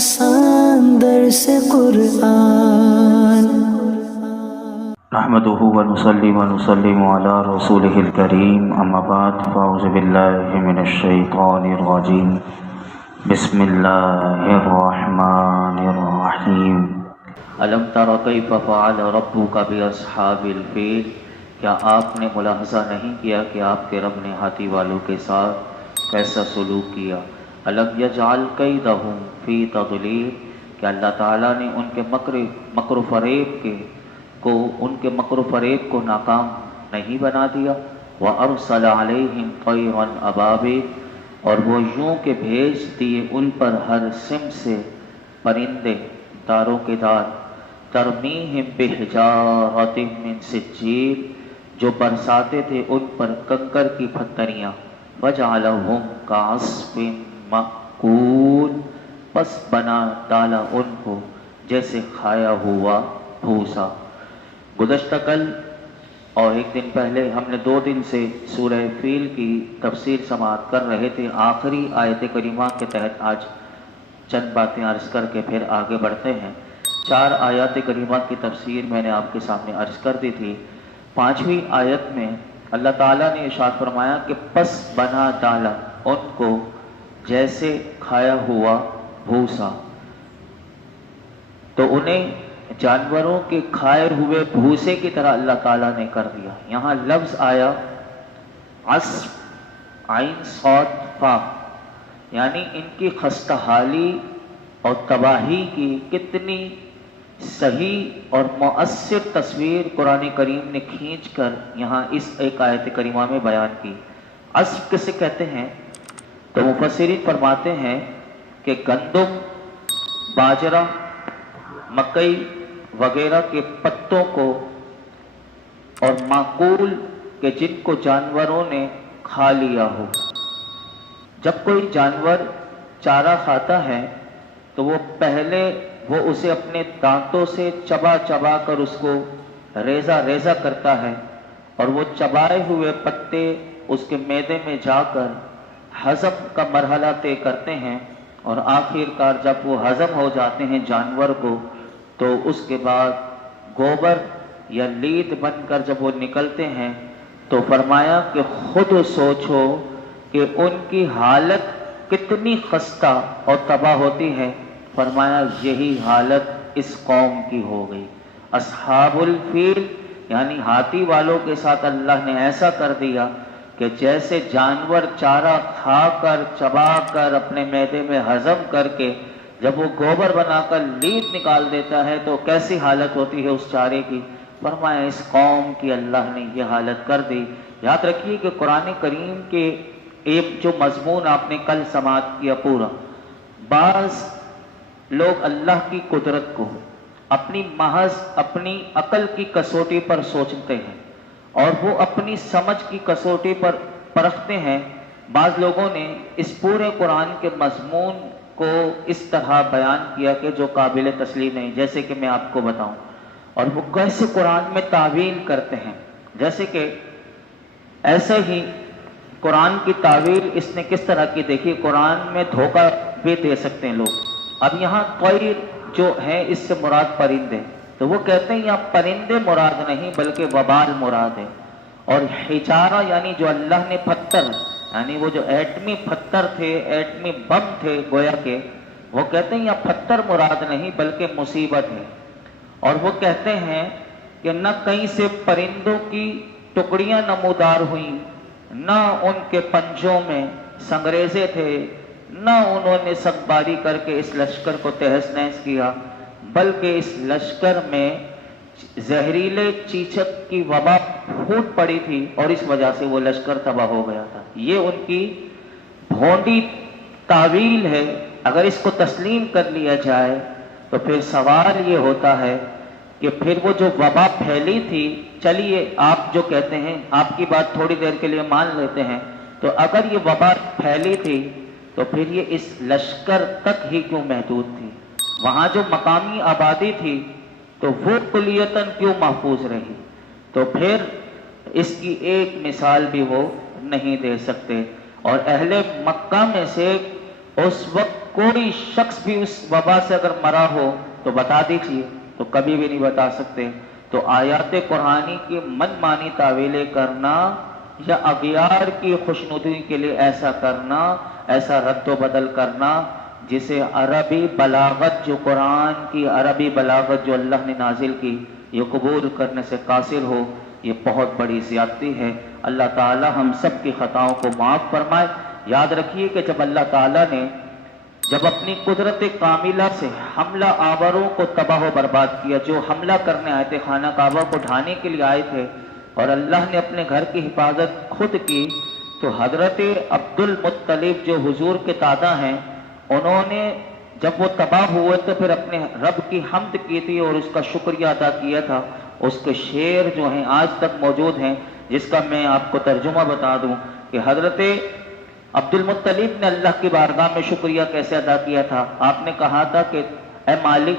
آسان درس قرآن نحمده ونصلي ونسلم على رسوله الكريم اما بعد فاعوذ بالله من الشيطان الرجيم بسم الله الرحمن الرحيم الم تر كيف فعل ربك باصحاب الفيل کیا آپ نے ملاحظہ نہیں کیا کہ آپ کے رب نے ہاتھی والوں کے ساتھ کیسا سلوک کیا؟ الم یجعل کیدہم فی تضلیل، کہ اللہ تعالیٰ نے ان کے مکر و فریب کو ناکام نہیں بنا دیا؟ وَأَرْسَلَ عَلَيْهِمْ طَيْرًا أَبَابِيلَ، اور وہ یوں کہ بھیج دیے ان پر ہر سم سے پرندے داروں کے دار، ترمیہم بحجارۃ من سجیل، جو برساتے تھے ان پر کنکر کی پتھریاں، وَجَعَلَهُمْ كَعَصْفٍ مَأْکُولٍ، پس بنا ڈالا ان کو جیسے کھایا ہوا بھوسا۔ گزشتہ کل اور ایک دن پہلے ہم نے 2 دن سے سورہ فیل کی تفسیر سماعت کر رہے تھے۔ آخری آیت کریمہ کے تحت آج چند باتیں عرض کر کے پھر آگے بڑھتے ہیں۔ 4 آیات کریمہ کی تفسیر میں نے آپ کے سامنے عرض کر دی تھی۔ 5ویں آیت میں اللہ تعالیٰ نے ارشاد فرمایا کہ پس بنا ڈالا ان کو جیسے کھایا ہوا بھوسا، تو انہیں جانوروں کے کھائے ہوئے بھوسے کی طرح اللہ تعالیٰ نے کر دیا۔ یہاں لفظ آیا عصف عین صاد فا، یعنی ان کی خستہ حالی اور تباہی کی کتنی صحیح اور مؤثر تصویر قرآن کریم نے کھینچ کر یہاں اس ایک آیت کریمہ میں بیان کی۔ عصف کسے کہتے ہیں؟ تو مفسرین فرماتے ہیں کہ گندم، باجرہ، مکئی وغیرہ کے پتوں کو، اور معقول کہ جن کو جانوروں نے کھا لیا ہو۔ جب کوئی جانور چارہ کھاتا ہے تو وہ پہلے اسے اپنے دانتوں سے چبا چبا کر اس کو ریزہ ریزہ کرتا ہے، اور وہ چبائے ہوئے پتے اس کے معدے میں جا کر ہضم کا مرحلہ طے کرتے ہیں، اور آخر کار جب وہ ہضم ہو جاتے ہیں جانور کو، تو اس کے بعد گوبر یا لیت بن کر جب وہ نکلتے ہیں تو فرمایا کہ خود سوچو کہ ان کی حالت کتنی خستہ اور تباہ ہوتی ہے۔ فرمایا یہی حالت اس قوم کی ہو گئی۔ اصحاب الفیل یعنی ہاتھی والوں کے ساتھ اللہ نے ایسا کر دیا کہ جیسے جانور چارہ کھا کر چبا کر اپنے معدے میں ہضم کر کے جب وہ گوبر بنا کر لیت نکال دیتا ہے تو کیسی حالت ہوتی ہے اس چارے کی۔ فرمایا اس قوم کی اللہ نے یہ حالت کر دی۔ یاد رکھیے کہ قرآن کریم کے ایک جو مضمون آپ نے کل سماعت کیا پورا، بعض لوگ اللہ کی قدرت کو محض اپنی عقل کی کسوٹی پر سوچتے ہیں اور وہ اپنی سمجھ کی کسوٹی پر پرکھتے ہیں۔ بعض لوگوں نے اس پورے قرآن کے مضمون کو اس طرح بیان کیا کہ جو قابل تسلیم نہیں، جیسے کہ میں آپ کو بتاؤں، اور وہ کیسے قرآن میں تعویل کرتے ہیں۔ جیسے کہ ایسے ہی قرآن کی تعویل اس نے کس طرح کی دیکھی، قرآن میں دھوکہ بھی دے سکتے ہیں لوگ۔ اب یہاں طیر جو ہیں اس سے مراد پرندے، تو وہ کہتے ہیں یہاں پرندے مراد نہیں بلکہ وبال مراد ہے، اور حجارہ یعنی جو اللہ نے پتھر، یعنی وہ جو ایٹمی پتھر تھے، ایٹمی بم تھے گویا کے، وہ کہتے ہیں یہاں پتھر مراد نہیں بلکہ مصیبت ہے۔ اور وہ کہتے ہیں کہ نہ کہیں سے پرندوں کی ٹکڑیاں نمودار ہوئیں، نہ ان کے پنجوں میں سنگریزے تھے، نہ انہوں نے سگباری کر کے اس لشکر کو تہس نہس کیا، بلکہ اس لشکر میں زہریلے چیچک کی وبا پھوٹ پڑی تھی اور اس وجہ سے وہ لشکر تباہ ہو گیا تھا۔ یہ ان کی بھونڈی تعویل ہے۔ اگر اس کو تسلیم کر لیا جائے تو پھر سوال یہ ہوتا ہے کہ پھر وہ جو وبا پھیلی تھی، چلیے آپ جو کہتے ہیں آپ کی بات تھوڑی دیر کے لیے مان لیتے ہیں، تو اگر یہ وبا پھیلی تھی تو پھر یہ اس لشکر تک ہی کیوں محدود تھی؟ وہاں جو مقامی آبادی تھی تو وہ کلیتاً کیوں محفوظ رہی؟ تو پھر اس کی ایک مثال بھی وہ نہیں دے سکتے۔ اور اہل مکہ میں سے اس وقت کوئی شخص بھی اس وبا سے اگر مرا ہو تو بتا دیجیے، تو کبھی بھی نہیں بتا سکتے۔ تو آیات قرآنی کی من مانی تعویلیں کرنا یا اغیار کی خوشنودی کے لیے ایسا کرنا، ایسا رد و بدل کرنا، جسے عربی بلاغت، جو قرآن کی عربی بلاغت جو اللہ نے نازل کی، یہ قبول کرنے سے قاصر ہو، یہ بہت بڑی زیادتی ہے۔ اللہ تعالی ہم سب کی خطاؤں کو معاف فرمائے۔ یاد رکھیے کہ جب اللہ تعالیٰ نے جب اپنی قدرت کاملہ سے حملہ آوروں کو تباہ و برباد کیا، جو حملہ کرنے آئے تھے، خانہ کعبہ کو ڈھانے کے لیے آئے تھے، اور اللہ نے اپنے گھر کی حفاظت خود کی، تو حضرت عبد المطلب جو حضور کے دادا ہیں، انہوں نے جب وہ تباہ ہوئے تو پھر اپنے رب کی حمد کی تھی اور اس کا شکریہ ادا کیا تھا۔ اس کے شعر جو ہیں آج تک موجود ہیں، جس کا میں آپ کو ترجمہ بتا دوں کہ حضرت عبد المطلب نے اللہ کی بارگاہ میں شکریہ کیسے ادا کیا تھا۔ آپ نے کہا تھا کہ اے مالک،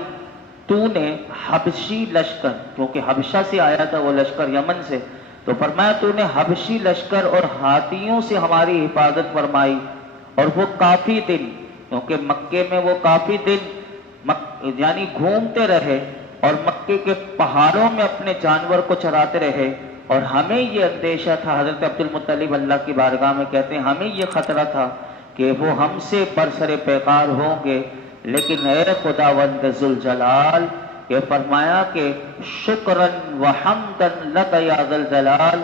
تو نے حبشی لشکر، کیونکہ حبشہ سے آیا تھا وہ لشکر، یمن سے، تو فرمایا تو نے حبشی لشکر اور ہاتھیوں سے ہماری حفاظت فرمائی، اور وہ کافی دن، کیونکہ مکے میں وہ کافی دن یعنی گھومتے رہے اور مکے کے پہاڑوں میں اپنے جانور کو چراتے رہے، اور ہمیں یہ اندیشہ تھا، حضرت عبد المطلب اللہ کی بارگاہ میں کہتے ہیں ہمیں یہ خطرہ تھا کہ وہ ہم سے برسر پیکار ہوں گے، لیکن اے خداوند ذوالجلال، یہ فرمایا کہ شکراً وحمداً لک یا ذوالجلال،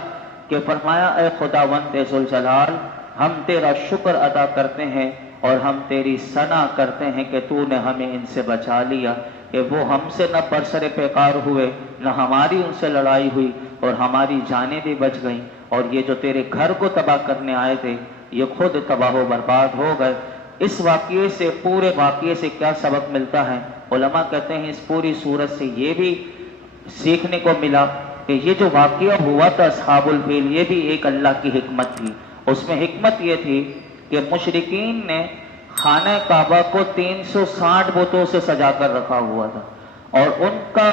کہ فرمایا اے خداوند ذوالجلال، ہم تیرا شکر ادا کرتے ہیں اور ہم تیری ثنا کرتے ہیں کہ تو نے ہمیں ان سے بچا لیا، کہ وہ ہم سے نہ برسر پیکار ہوئے، نہ ہماری ان سے لڑائی ہوئی، اور ہماری جانیں بھی بچ گئیں، اور یہ جو تیرے گھر کو تباہ کرنے آئے تھے یہ خود تباہ و برباد ہو گئے۔ اس واقعے سے، پورے واقعے سے کیا سبق ملتا ہے؟ علماء کہتے ہیں اس پوری صورت سے یہ بھی سیکھنے کو ملا کہ یہ جو واقعہ ہوا تھا اصحاب الفیل، یہ بھی ایک اللہ کی حکمت تھی۔ اس میں حکمت یہ تھی کہ مشرکین نے خانہ کعبہ کو 360 بتوں سے سجا کر رکھا ہوا تھا، اور ان کا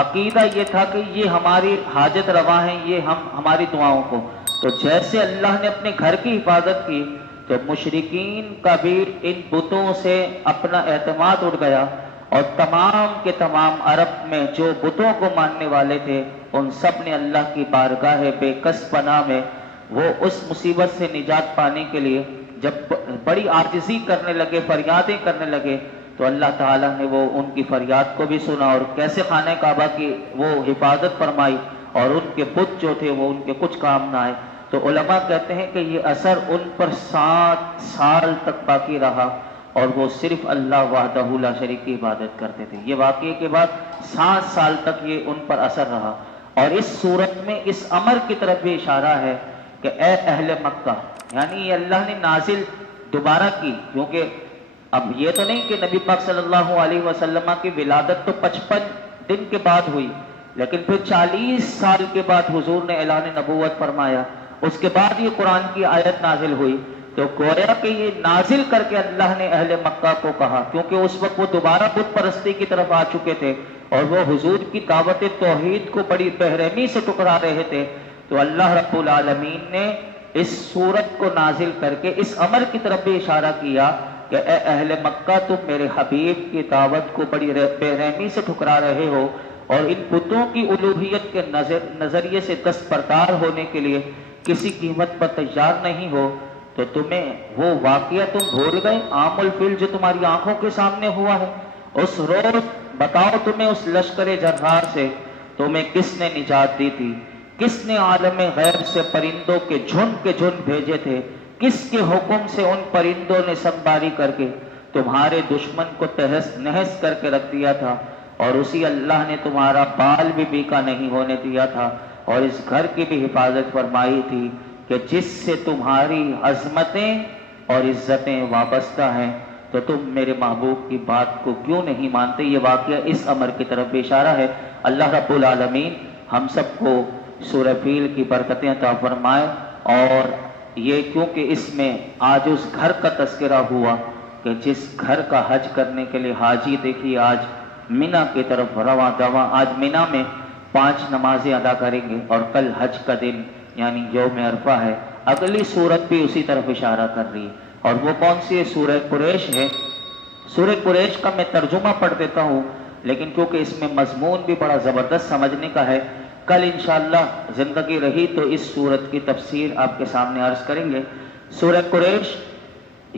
عقیدہ یہ تھا کہ یہ ہماری حاجت روا ہیں، یہ ہماری دعاؤں کو، تو جیسے اللہ نے اپنے گھر کی حفاظت کی تو مشرکین کا بھی ان بتوں سے اپنا اعتماد اٹھ گیا، اور تمام کے تمام عرب میں جو بتوں کو ماننے والے تھے ان سب نے اللہ کی بارگاہ بے کس پناہ میں وہ اس مصیبت سے نجات پانے کے لیے جب بڑی عاجزی کرنے لگے، فریادیں کرنے لگے، تو اللہ تعالیٰ نے وہ ان کی فریاد کو بھی سنا اور کیسے خانہ کعبہ کی وہ حفاظت فرمائی، اور ان کے بت جو تھے وہ ان کے کچھ کام نہ آئے۔ تو علماء کہتے ہیں کہ یہ اثر ان پر 7 سال تک باقی رہا، اور وہ صرف اللہ وحدہ لا شریک کی عبادت کرتے تھے۔ یہ واقعے کے بعد 7 سال تک یہ ان پر اثر رہا، اور اس صورت میں اس امر کی طرف بھی اشارہ ہے کہ اے اہل مکہ، یعنی یہ اللہ نے نازل دوبارہ کی، کیونکہ اب یہ تو نہیں کہ نبی پاک صلی اللہ علیہ وسلم کی ولادت تو 55 دن کے بعد ہوئی، لیکن پھر 40 سال کے بعد حضور نے اعلان نبوت فرمایا، اس کے بعد یہ قرآن کی آیت نازل ہوئی، تو گویا کہ یہ نازل کر کے اللہ نے اہل مکہ کو کہا، کیونکہ اس وقت وہ دوبارہ بت پرستی کی طرف آ چکے تھے اور وہ حضور کی دعوت توحید کو بڑی بےرحمی سے ٹکرا رہے تھے، تو اللہ رب العالمین نے اس صورت کو نازل کر کے اس امر کی طرف بھی اشارہ کیا کہ اے اہل مکہ، تم میرے حبیب کی دعوت کو بڑی بے رحمی سے ٹھکرا رہے ہو، اور ان بتوں کی الوہیت کے نظریے سے دستبردار ہونے کے لیے کسی قیمت پر تیار نہیں ہو، تو تمہیں وہ واقعہ تم بھول گئے، عام الفیل جو تمہاری آنکھوں کے سامنے ہوا ہے۔ اس روز بتاؤ تمہیں اس لشکر جرار سے تمہیں کس نے نجات دی تھی؟ کس نے عالم غیب سے پرندوں کے جھنڈ بھیجے تھے؟ کس کے حکم سے ان پرندوں نے سنباری کر کے تمہارے دشمن کو تہس نہس کر کے رکھ دیا تھا، اور اسی اللہ نے تمہارا بال بھی بیکا نہیں ہونے دیا تھا، اور اس گھر کی بھی حفاظت فرمائی تھی کہ جس سے تمہاری عظمتیں اور عزتیں وابستہ ہیں، تو تم میرے محبوب کی بات کو کیوں نہیں مانتے؟ یہ واقعہ اس امر کی طرف بھی اشارہ ہے۔ اللہ رب العالمین ہم سب کو سورہ فیل کی برکتیں عطا فرمائے، اور یہ کیونکہ اس میں آج اس گھر کا تذکرہ ہوا کہ جس گھر کا حج کرنے کے لیے حاجی دیکھیے آج مینا کی طرف رواں دواں، آج مینا میں 5 نمازیں ادا کریں گے، اور کل حج کا دن یعنی یوم عرفہ ہے۔ اگلی صورت بھی اسی طرف اشارہ کر رہی ہے، اور وہ کون سی ہے؟ سورہ قریش ہے، سورہ قریش کا میں ترجمہ پڑھ دیتا ہوں، لیکن کیونکہ اس میں مضمون بھی بڑا زبردست سمجھنے کا ہے، کل انشاءاللہ زندگی رہی تو اس سورت کی تفسیر آپ کے سامنے عرض کریں گے۔ سورہ قریش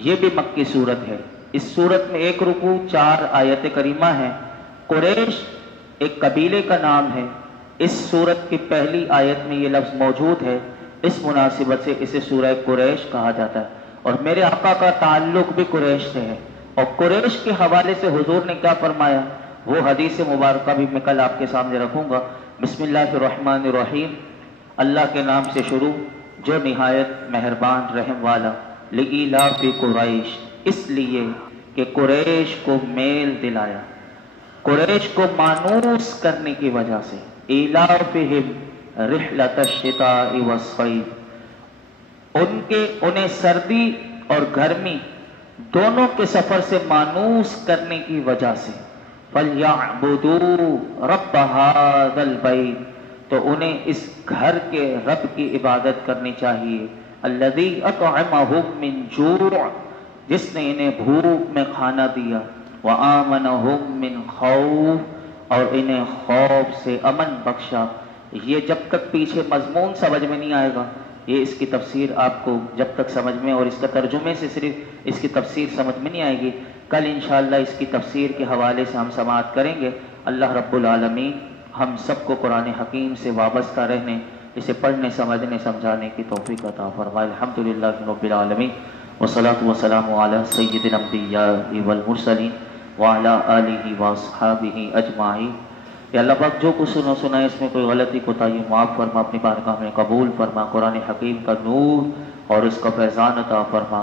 یہ بھی مکی سورت ہے۔ اس سورت میں 1 رکوع 4 آیت کریمہ ہیں۔ قریش ایک قبیلے کا نام ہے۔ اس سورت کی پہلی آیت میں یہ لفظ موجود ہے، اس مناسبت سے اسے سورہ قریش کہا جاتا ہے، اور میرے آقا کا تعلق بھی قریش سے ہے۔ اور قریش کے حوالے سے حضور نے کیا فرمایا وہ حدیث مبارکہ بھی میں کل آپ کے سامنے رکھوں گا۔ بسم اللہ الرحمن الرحیم، اللہ کے نام سے شروع جو نہایت مہربان رحم والا۔ لإیلاف قریش، اس لیے کہ قریش کو میل دلایا، قریش کو مانوس کرنے کی وجہ سے۔ ایلافہم رحلۃ الشتاء والصیف، انہیں سردی اور گرمی دونوں کے سفر سے مانوس کرنے کی وجہ سے۔ فَلْيَعْبُدُوا رَبَّ هَذَا الْبَيْتِ، تو انہیں اس گھر کے رب کی عبادت کرنی چاہیے۔ الَّذِي أَطْعَمَهُم مِّن جُوعٍ، جس نے انہیں بھوک میں کھانا دیا۔ وَآمَنَهُم مِّن خَوْفٍ، اور انہیں خوف سے امن بخشا۔ یہ جب تک پیچھے مضمون سمجھ میں نہیں آئے گا، یہ اس کی تفسیر آپ کو جب تک سمجھ میں، اور اس کا ترجمے سے صرف اس کی تفسیر سمجھ میں نہیں آئے گی۔ کل انشاءاللہ اس کی تفسیر کے حوالے سے ہم سماعت کریں گے۔ اللہ رب العالمین ہم سب کو قرآن حکیم سے وابستہ رہنے، اسے پڑھنے سمجھنے سمجھانے کی توفیق عطا فرمائے۔ الحمدللہ رب العالمین، والصلاة والسلام علی سید الانبیاء والمرسلین وعلی آلہ واصحابہ اجمعین۔ یا اللہ پاک جو کچھ سنا اس میں کوئی غلطی کوتاہی معاف فرما، اپنی بارگاہ میں قبول فرما، قرآن حکیم کا نور اور اس کا فیضان عطا فرما۔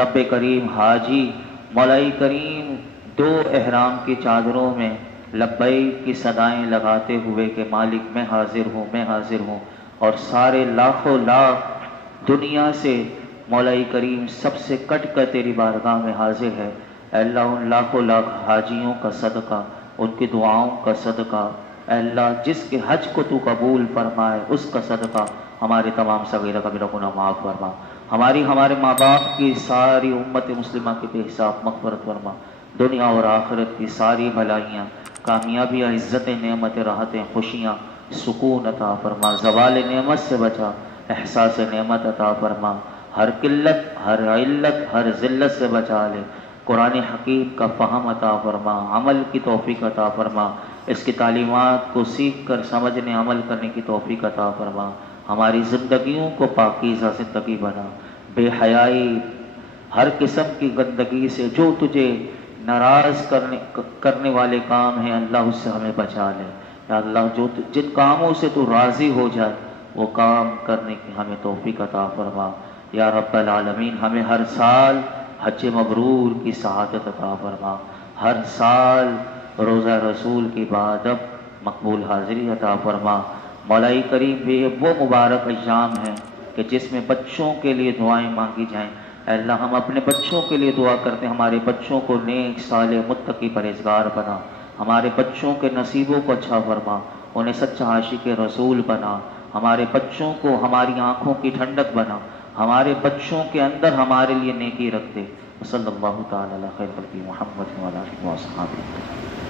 رب کریم حاجی مولائی کریم 2 احرام کی چادروں میں لبیک کی صدائیں لگاتے ہوئے کہ مالک میں حاضر ہوں، میں حاضر ہوں، اور سارے لاکھوں لاکھ دنیا سے مولائی کریم سب سے کٹ کر تیری بارگاہ میں حاضر ہے۔ اے اللہ ان لاکھوں لاکھ حاجیوں کا صدقہ، ان کی دعاؤں کا صدقہ، اے اللہ جس کے حج کو تو قبول فرمائے اس کا صدقہ ہمارے تمام صغیرہ کبیرہ گناہ معاف فرما، ہمارے ماں باپ کی ساری امت مسلمہ کی بے حساب مغفرت فرما، دنیا اور آخرت کی ساری بھلائیاں، کامیابیاں، عزتیں، نعمتیں، راحتیں، خوشیاں، سکون عطا فرما، زوال نعمت سے بچا، احساس نعمت عطا فرما، ہر قلت، ہر علت، ہر ذلت سے بچا لے، قرآن حکیم کا فہم عطا فرما، عمل کی توفیق عطا فرما، اس کی تعلیمات کو سیکھ کر سمجھنے عمل کرنے کی توفیق عطا فرما، ہماری زندگیوں کو پاکیزہ زندگی بنا، بے حیائی، ہر قسم کی گندگی سے جو تجھے ناراض کرنے والے کام ہیں اللہ اس سے ہمیں بچا لے۔ یا اللہ جن کاموں سے تو راضی ہو جائے وہ کام کرنے کی ہمیں توفیق عطا فرما۔ یا رب العالمین ہمیں ہر سال حج مبرور کی سعادت عطا فرما، ہر سال روزہ رسول کی بعد مقبول حاضری عطا فرما۔ مولائی کریم بھی وہ مبارک ایام ہیں کہ جس میں بچوں کے لیے دعائیں مانگی جائیں۔ اے اللہ ہم اپنے بچوں کے لیے دعا کرتے ہیں، ہمارے بچوں کو نیک صالح متقی پرہیزگار بنا، ہمارے بچوں کے نصیبوں کو اچھا فرما، انہیں سچا عاشق رسول بنا، ہمارے بچوں کو ہماری آنکھوں کی ٹھنڈک بنا، ہمارے بچوں کے اندر ہمارے لیے نیکی رکھ دے۔ صلی اللہ تعالی علی خیر خلقہ محمد وعلی آلہ وصحبہ۔